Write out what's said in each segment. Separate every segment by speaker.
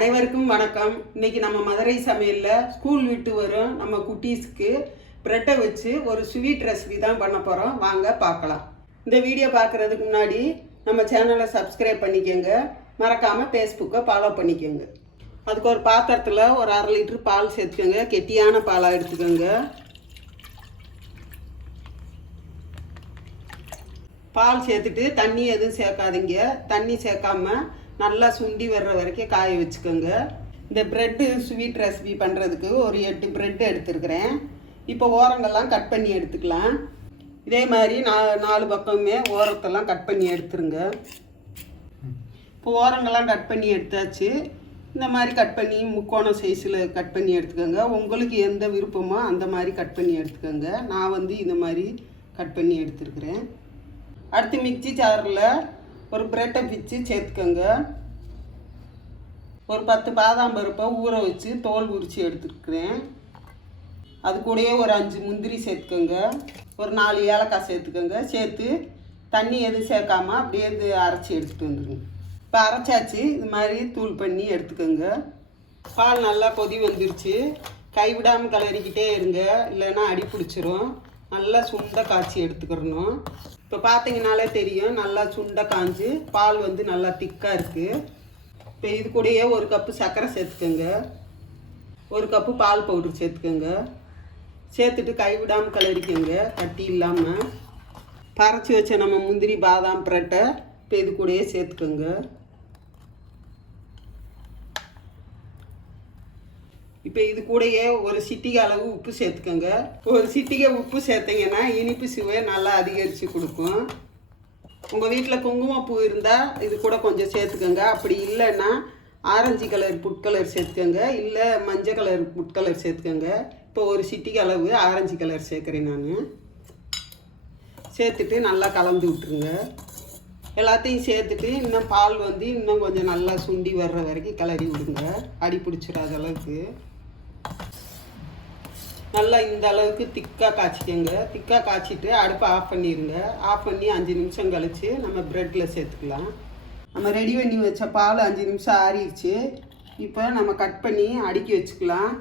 Speaker 1: அனைவருக்கும் வணக்கம். இன்னைக்கு நம்ம மதுரை சமையலில் ஸ்கூல் விட்டு வரும் நம்ம குட்டீஸ்க்கு ப்ரெட்டை வச்சு ஒரு ஸ்வீட் ரெசிபி தான் பண்ண போகிறோம் வாங்க பார்க்கலாம். இந்த வீடியோ பார்க்குறதுக்கு முன்னாடி நம்ம சேனலை சப்ஸ்கிரைப் பண்ணிக்கோங்க. மறக்காமல் ஃபேஸ்புக்கை ஃபாலோ பண்ணிக்கோங்க. அதுக்கு ஒரு பாத்திரத்தில் ஒரு அரை லிட்டர் பால் சேர்த்துக்கோங்க. கெட்டியான பாலாக எடுத்துக்கோங்க. பால் சேர்த்துட்டு தண்ணி எதுவும் சேர்க்காதீங்க. தண்ணி சேர்க்காம நல்லா சுண்டி வர்ற வரைக்கும் காய வச்சுக்கோங்க. இந்த ப்ரெட்டு ஸ்வீட் ரெசிபி பண்ணுறதுக்கு ஒரு எட்டு ப்ரெட் எடுத்துருக்குறேன். இப்போ ஓரங்கள்லாம் கட் பண்ணி எடுத்துக்கலாம். இதே மாதிரி நா நாலு பக்கமுமே ஓரத்தெல்லாம் கட் பண்ணி எடுத்துருங்க. இப்போ ஓரங்கள்லாம் கட் பண்ணி எடுத்தாச்சு. இந்த மாதிரி கட் பண்ணி முக்கோணம் சைஸில் கட் பண்ணி எடுத்துக்கோங்க. உங்களுக்கு எந்த விருப்பமோ அந்த மாதிரி கட் பண்ணி எடுத்துக்கோங்க. நான் வந்து இந்த மாதிரி கட் பண்ணி எடுத்துருக்குறேன். அடுத்து மிக்ஸி ஜாரில் ஒரு பிரெட்டை பிச்சு சேர்த்துக்கோங்க. ஒரு பத்து பாதாம் பருப்பை ஊற வச்சு தோல் உரித்து எடுத்துருக்குறேன். அது கூடயே ஒரு அஞ்சு முந்திரி சேர்த்துக்கோங்க. ஒரு நாலு ஏலக்காய் சேர்த்துக்கோங்க. சேர்த்து தண்ணி எதுவும் சேர்க்காம அப்படியே இது அரைச்சி எடுத்துகிட்டு வந்துடுங்க இப்போ அரைச்சாச்சு. இது மாதிரி தூள் பண்ணி எடுத்துக்கோங்க. பால் நல்லா கொதி வந்துருச்சு. கைவிடாமல் கிளறிக்கிட்டே இருங்க. இல்லைன்னா அடி பிடிச்சிரும். நல்லா சுண்டை காய்ச்சி எடுத்துக்கிறணும். இப்போ பார்த்தீங்கனாலே தெரியும் நல்லா சுண்டை காய்ஞ்சி பால் வந்து நல்லா திக்காக இருக்குது இப்போ இது கூடயே ஒரு கப்பு சர்க்கரை சேர்த்துக்கோங்க. ஒரு கப்பு பால் பவுடர் சேர்த்துக்கோங்க. சேர்த்துட்டு கைவிடாமல் கலரிக்கோங்க கட்டி இல்லாமல் பறச்சி வச்ச நம்ம முந்திரி பாதாம் பிரட்டை இப்போ இது கூடயே சேர்த்துக்கோங்க. இப்போ இது கூடயே ஒரு சிட்டிகை அளவு உப்பு சேர்த்துக்கோங்க. ஒரு சிட்டிகை உப்பு சேர்த்தீங்கன்னா இனிப்பு சுவை நல்லா அதிகரித்து கொடுக்கும். உங்கள் வீட்டில் குங்குமப்பூ இருந்தால் இது கூட கொஞ்சம் சேர்த்துக்கோங்க. அப்படி இல்லைன்னா ஆரஞ்சு கலர் புட் கலர் சேர்த்துக்கோங்க. இல்லை மஞ்சள் கலர் புட் கலர் சேர்த்துக்கோங்க. இப்போ ஒரு சிட்டிகை அளவு ஆரஞ்சு கலர் சேர்க்குறேன் நான். சேர்த்துட்டு நல்லா கலந்து விட்டுருங்க. எல்லாத்தையும் சேர்த்துட்டு இன்னும் பால் வந்து இன்னும் கொஞ்சம் நல்லா சுண்டி வர்ற வரைக்கும் கிளறி விடுங்க. அடி பிடிச்சிடாத அளவுக்கு. நல்லா இந்த அளவுக்கு திக்காக காய்ச்சிக்கோங்க. திக்காக காய்ச்சிட்டு அடுப்பை ஆஃப் பண்ணிடுங்க ஆஃப் பண்ணி அஞ்சு நிமிஷம் கழித்து நம்ம ப்ரெட்டில் சேர்த்துக்கலாம். நம்ம ரெடி பண்ணி வச்ச பால் அஞ்சு நிமிஷம் ஆறிடுச்சு. இப்போ நம்ம கட் பண்ணி அடுக்கி வச்சுக்கலாம்.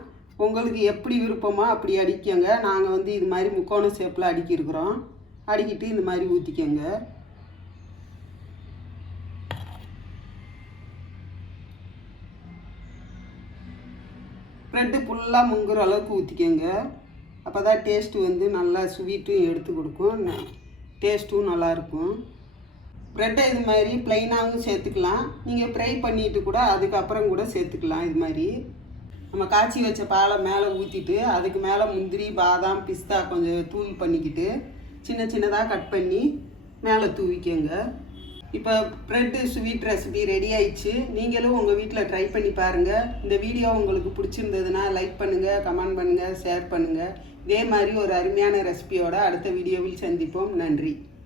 Speaker 1: உங்களுக்கு எப்படி விருப்பமோ அப்படி அடிக்கங்க நாங்கள் வந்து இது மாதிரி முக்கோண ஷேப்பில் அடுக்கியிருக்கிறோம். அடுக்கிட்டு இந்த மாதிரி ஊற்றிக்கோங்க ப்ரெட்டு ஃபுல்லாக முங்குற அளவுக்கு ஊற்றிக்கோங்க அப்போ தான் டேஸ்ட்டு வந்து நல்லா ஸ்வீட்டும் எடுத்து கொடுக்கும். டேஸ்ட்டும் நல்லாயிருக்கும் ப்ரெட்டை இது மாதிரி ப்ளைனாகவும் சேர்த்துக்கலாம். நீங்கள் ஃப்ரை பண்ணிட்டு கூட அதுக்கப்புறம் கூட சேர்த்துக்கலாம் இது மாதிரி. நம்ம காய்ச்சி வச்ச பாலை மேலே ஊற்றிட்டு அதுக்கு மேலே முந்திரி பாதாம் பிஸ்தா கொஞ்சம் தூள் பண்ணிக்கிட்டு சின்ன சின்னதாக கட் பண்ணி மேலே தூவிக்கோங்க. இப்போ ப்ரெட்டு ஸ்வீட் ரெசிபி ரெடி ஆயிடுச்சு. நீங்களும் உங்கள் வீட்டில் ட்ரை பண்ணி பாருங்கள் இந்த வீடியோ உங்களுக்கு பிடிச்சிருந்ததுன்னா லைக் பண்ணுங்கள் கமெண்ட் பண்ணுங்கள் ஷேர் பண்ணுங்கள் இதே மாதிரி ஒரு அருமையான ரெசிபியோட அடுத்த வீடியோவில் சந்திப்போம். நன்றி.